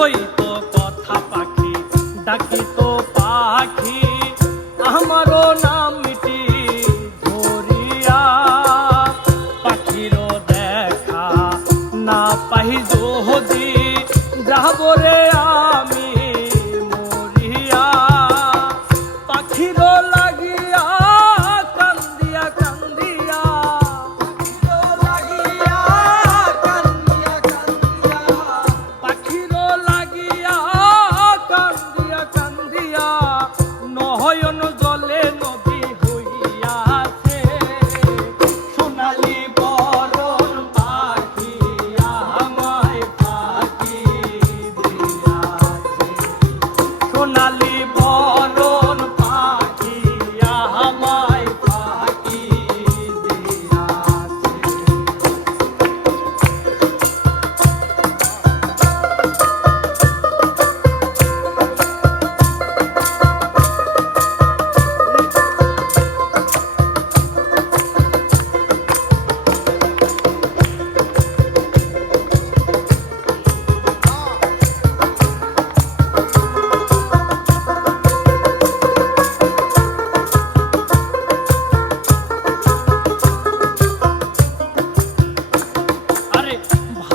foi con la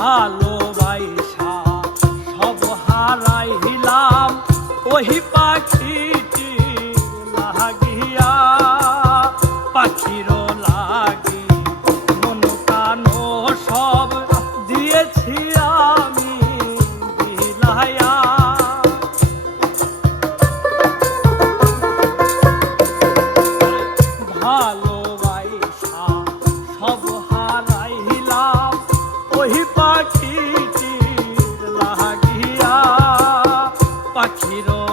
ভালোবাইসা সব হারাইলাম। ওহি পাখিটি লাগ পাখিরও